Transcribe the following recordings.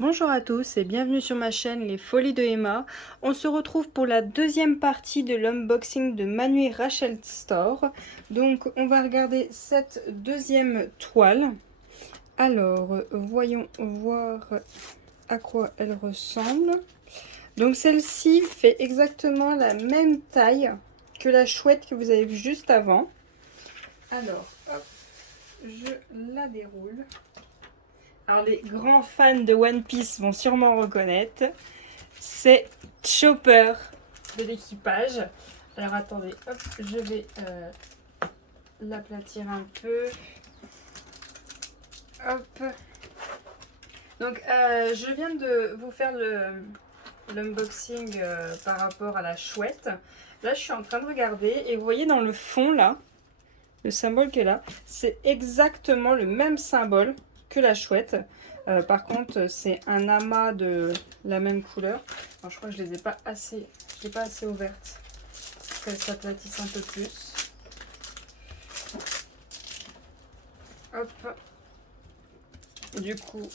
Bonjour à tous et bienvenue sur ma chaîne Les Folies de Emma. On se retrouve pour la deuxième partie de l'unboxing de Manu et Rachel Store. Donc on va regarder cette deuxième toile. Alors voyons voir à quoi elle ressemble. Donc celle-ci fait exactement la même taille que la chouette que vous avez vue juste avant. Alors hop, je la déroule. Alors les grands fans de One Piece vont sûrement reconnaître. C'est Chopper de l'équipage. Alors attendez, hop, je vais l'aplatir un peu. Hop. Donc je viens de vous faire l'unboxing par rapport à la chouette. Là je suis en train de regarder et vous voyez dans le fond là, le symbole qui est là, c'est exactement le même symbole que la chouette. Par contre, c'est un amas de la même couleur. Alors, je crois que je les ai pas assez, ouvertes pour qu'elles s'aplatissent un peu plus. Hop. Et du coup,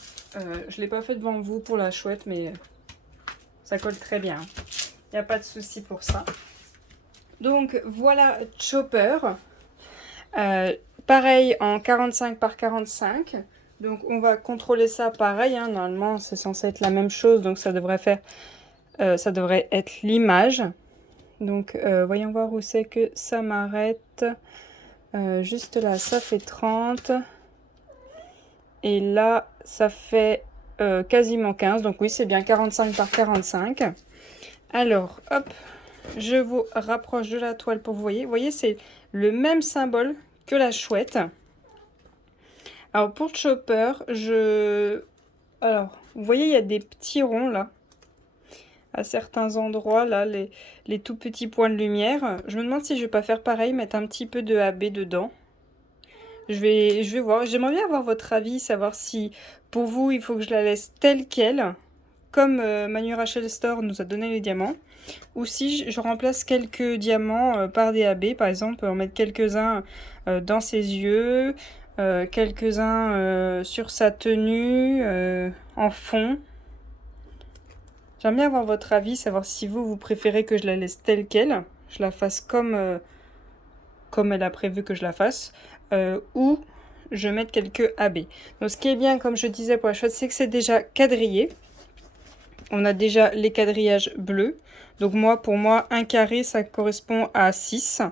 je l'ai pas fait devant vous pour la chouette, mais ça colle très bien. Il n'y a pas de souci pour ça. Donc voilà Chopper. Pareil en 45 par 45. Donc on va contrôler ça pareil, hein. Normalement c'est censé être la même chose, donc ça devrait être l'image. Donc voyons voir où c'est que ça m'arrête. Juste là ça fait 30. Et là ça fait quasiment 15. Donc oui, c'est bien 45 par 45. Alors hop, je vous rapproche de la toile pour vous voyez. Vous voyez, c'est le même symbole que la chouette. Alors pour Chopper, alors vous voyez, il y a des petits ronds là, à certains endroits là, les tout petits points de lumière. Je me demande si je vais pas faire pareil, mettre un petit peu de AB dedans. Je vais voir. J'aimerais bien avoir votre avis, savoir si pour vous il faut que je la laisse telle quelle, comme Manu Rachel Store nous a donné les diamants, ou si je remplace quelques diamants par des AB, par exemple en mettre quelques-uns dans ses yeux, quelques-uns sur sa tenue, en fond. J'aime bien avoir votre avis, savoir si vous préférez que je la laisse telle quelle, je la fasse comme elle a prévu que je la fasse, ou je mette quelques AB. Donc ce qui est bien, comme je disais pour la chouette, c'est que c'est déjà quadrillé. On a déjà les quadrillages bleus. Donc pour moi, un carré, ça correspond à 6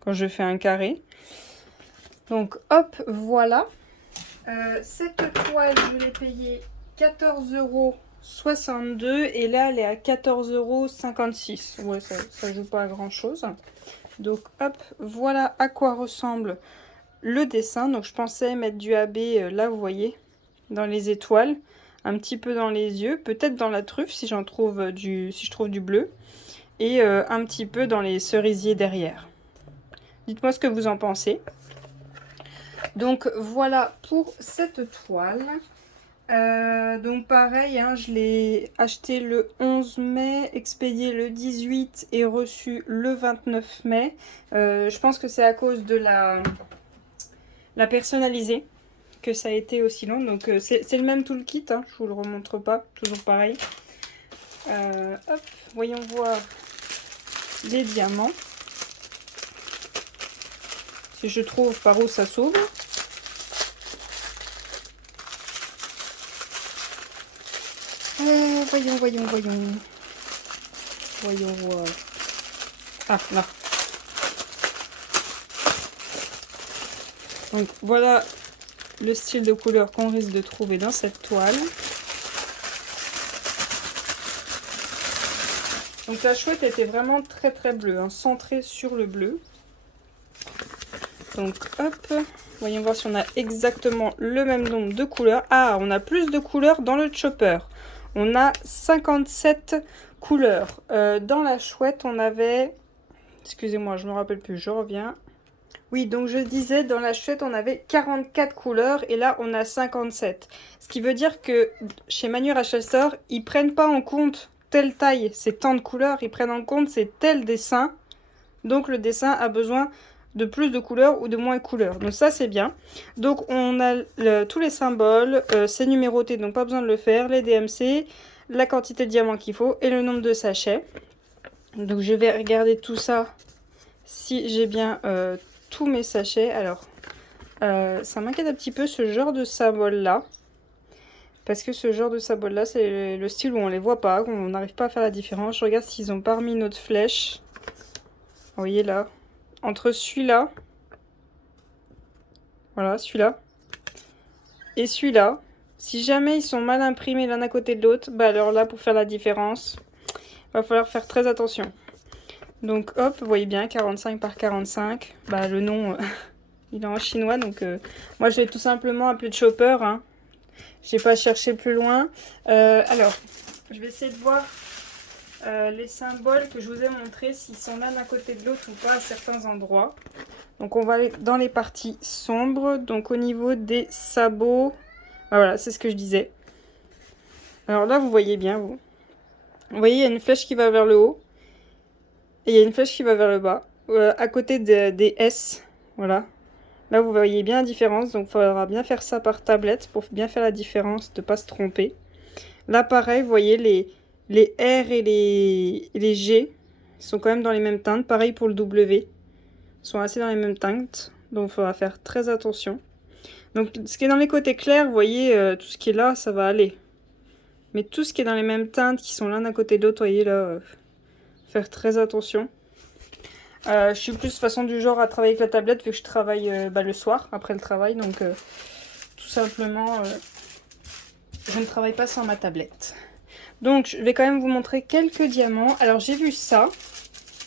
quand je fais un carré. Donc hop, voilà. Cette toile, je l'ai payée 14,62 € et là, elle est à 14,56 €. Ouais, ça joue pas à grand chose. Donc hop, voilà à quoi ressemble le dessin. Donc je pensais mettre du AB, là vous voyez, dans les étoiles, un petit peu dans les yeux, peut-être dans la truffe si je trouve du bleu, et un petit peu dans les cerisiers derrière. Dites-moi ce que vous en pensez. Donc voilà pour cette toile. Donc pareil, hein, je l'ai acheté le 11 mai, expédié le 18 et reçu le 29 mai. Je pense que c'est à cause de la personnalisée que ça a été aussi long. Donc c'est le même tout le kit, hein, je vous le remontre pas, toujours pareil. Hop, voyons voir les diamants. Si je trouve par où ça s'ouvre. Voyons. Voyons voir. Ah, là. Donc voilà le style de couleur qu'on risque de trouver dans cette toile. Donc la chouette était vraiment très très bleue, hein, centrée sur le bleu. Donc hop, voyons voir si on a exactement le même nombre de couleurs. Ah, on a plus de couleurs dans le chopper. On a 57 couleurs. Dans la chouette, on avait... Excusez-moi, je ne me rappelle plus, je reviens. Oui, donc je disais, dans la chouette, on avait 44 couleurs et là, on a 57. Ce qui veut dire que chez Manu Rachel Store, ils prennent pas en compte telle taille, c'est tant de couleurs, ils prennent en compte c'est tel dessin. Donc le dessin a besoin de plus de couleurs ou de moins de couleurs. Donc ça c'est bien. Donc on a tous les symboles, c'est numéroté donc pas besoin de le faire, les DMC, la quantité de diamants qu'il faut et le nombre de sachets. Donc je vais regarder tout ça si j'ai bien tous mes sachets. Alors ça m'inquiète un petit peu ce genre de symbole là. Parce que ce genre de symbole là c'est le style où on les voit pas, on n'arrive pas à faire la différence. Je regarde s'ils ont pas remis notre flèche. Vous voyez là. Entre celui-là, voilà, celui-là, et celui-là, si jamais ils sont mal imprimés l'un à côté de l'autre, bah alors là, pour faire la différence, va falloir faire très attention. Donc hop, vous voyez bien, 45 par 45, bah le nom, il est en chinois, donc moi je vais tout simplement appeler Chopper, hein. J'ai pas cherché plus loin. Alors, je vais essayer de voir les symboles que je vous ai montrés, s'ils sont l'un à côté de l'autre ou pas à certains endroits. Donc on va aller dans les parties sombres, donc au niveau des sabots, ah, voilà, c'est ce que je disais. Alors là, vous voyez bien, vous. Vous voyez, il y a une flèche qui va vers le haut, et il y a une flèche qui va vers le bas, à côté des S, voilà. Là, vous voyez bien la différence, donc il faudra bien faire ça par tablette pour bien faire la différence, de ne pas se tromper. Là, pareil, vous voyez, les R et les G sont quand même dans les mêmes teintes, pareil pour le W. Sont assez dans les mêmes teintes, donc il faudra faire très attention. Donc ce qui est dans les côtés clairs, vous voyez, tout ce qui est là, ça va aller. Mais tout ce qui est dans les mêmes teintes, qui sont l'un à côté de l'autre, vous voyez là, faire très attention. Je suis plus de façon du genre à travailler avec la tablette, vu que je travaille le soir, après le travail, donc tout simplement, je ne travaille pas sans ma tablette. Donc je vais quand même vous montrer quelques diamants. Alors j'ai vu ça,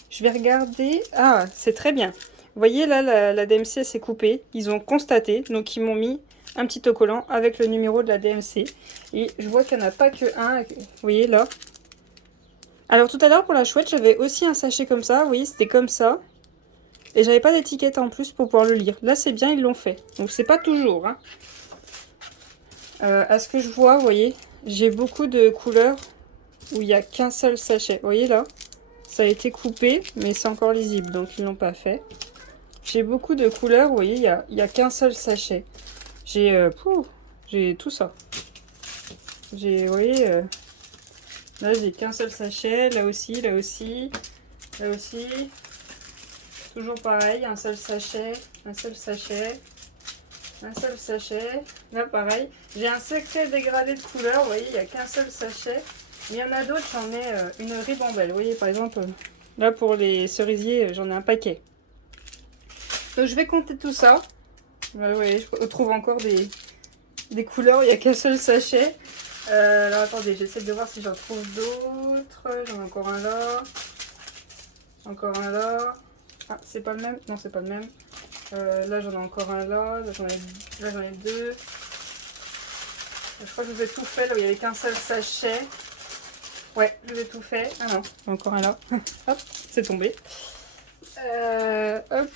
je vais regarder, ah c'est très bien. Vous voyez là, la DMC s'est coupée. Ils ont constaté, donc ils m'ont mis un petit autocollant avec le numéro de la DMC. Et je vois qu'il n'y en a pas que un. Vous voyez là. Alors tout à l'heure pour la chouette, j'avais aussi un sachet comme ça. Vous voyez, c'était comme ça. Et j'avais pas d'étiquette en plus pour pouvoir le lire. Là c'est bien, ils l'ont fait. Donc c'est pas toujours. Hein. À ce que je vois, vous voyez, j'ai beaucoup de couleurs où il n'y a qu'un seul sachet. Vous voyez là, ça a été coupé, mais c'est encore lisible, donc ils l'ont pas fait. J'ai beaucoup de couleurs, vous voyez, il y a qu'un seul sachet. J'ai tout ça. Vous voyez, là j'ai qu'un seul sachet, là aussi, là aussi, là aussi. Toujours pareil, un seul sachet, un seul sachet, un seul sachet. Là pareil, j'ai un sacré dégradé de couleurs, vous voyez, il n'y a qu'un seul sachet. Mais il y en a d'autres, j'en ai une ribambelle. Vous voyez, par exemple, là pour les cerisiers, j'en ai un paquet. Donc je vais compter tout ça. Voilà, vous voyez, je trouve encore des couleurs, il n'y a qu'un seul sachet. Alors attendez, j'essaie de voir si j'en trouve d'autres. J'en ai encore un là. Encore un là. Ah, c'est pas le même? Non, c'est pas le même. Là j'en ai encore un là. Là j'en ai deux. Je crois que je vous ai tout fait. Là, il n'y avait qu'un seul sachet. Ouais, je vous ai tout fait. Ah non, encore un là. Hop, c'est tombé. Hop.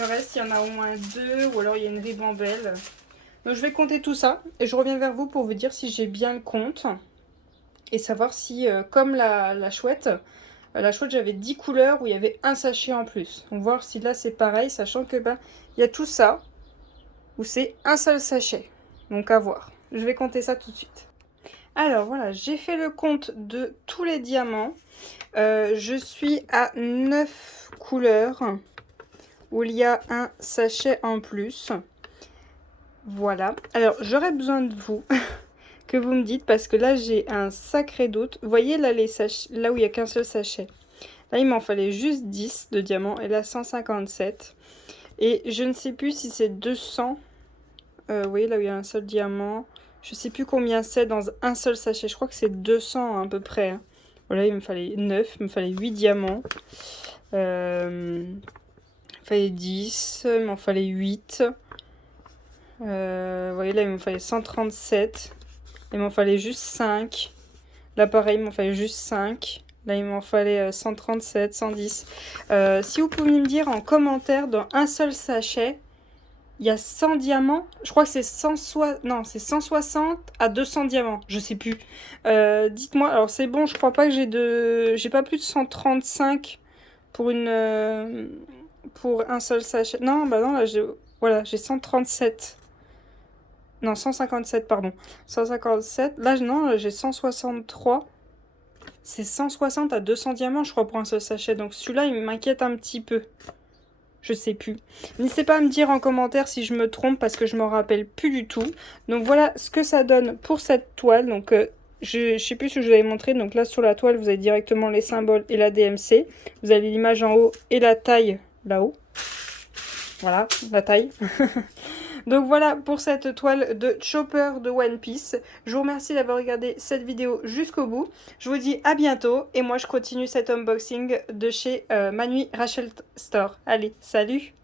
Le reste, il y en a au moins deux, ou alors il y a une ribambelle. Donc je vais compter tout ça, et je reviens vers vous pour vous dire si j'ai bien le compte. Et savoir si, comme la chouette j'avais 10 couleurs où il y avait un sachet en plus. Donc voir si là c'est pareil, sachant que il y a tout ça, où c'est un seul sachet. Donc à voir. Je vais compter ça tout de suite. Alors voilà, j'ai fait le compte de tous les diamants. Je suis à 9 couleurs. Où il y a un sachet en plus. Voilà. Alors, j'aurais besoin de vous, que vous me dites, parce que là, j'ai un sacré doute. Vous voyez, là, les sachets, là où il n'y a qu'un seul sachet. Là, il m'en fallait juste 10 de diamants, et là, 157. Et je ne sais plus si c'est 200. Vous voyez, là où il y a un seul diamant. Je ne sais plus combien c'est dans un seul sachet. Je crois que c'est 200 à peu près. Hein. Voilà, il me fallait 9, il me fallait 8 diamants. Il fallait 10, il m'en fallait 8. Vous voyez là, il m'en fallait 137. Il m'en fallait juste 5. Là, pareil, il m'en fallait juste 5. Là, il m'en fallait 137, 110. Si vous pouvez me dire en commentaire, dans un seul sachet, il y a 100 diamants. Je crois que c'est 160 à 200 diamants. Je sais plus. Dites-moi. Alors, c'est bon, je crois pas que j'ai pas plus de 135 pour une pour un seul sachet. Non, bah non, là, voilà, j'ai 137. Non, 157, pardon. 157. Là, non, j'ai 163. C'est 160 à 200 diamants, je crois, pour un seul sachet. Donc celui-là, il m'inquiète un petit peu. Je sais plus. N'hésitez pas à me dire en commentaire si je me trompe parce que je m'en rappelle plus du tout. Donc voilà ce que ça donne pour cette toile. Donc je sais plus si je vous avais montré. Donc là sur la toile, vous avez directement les symboles et la DMC. Vous avez l'image en haut et la taille là-haut. Voilà, la taille. Donc voilà pour cette toile de Chopper de One Piece. Je vous remercie d'avoir regardé cette vidéo jusqu'au bout. Je vous dis à bientôt et moi je continue cet unboxing de chez Manui Rachel Store. Allez, salut!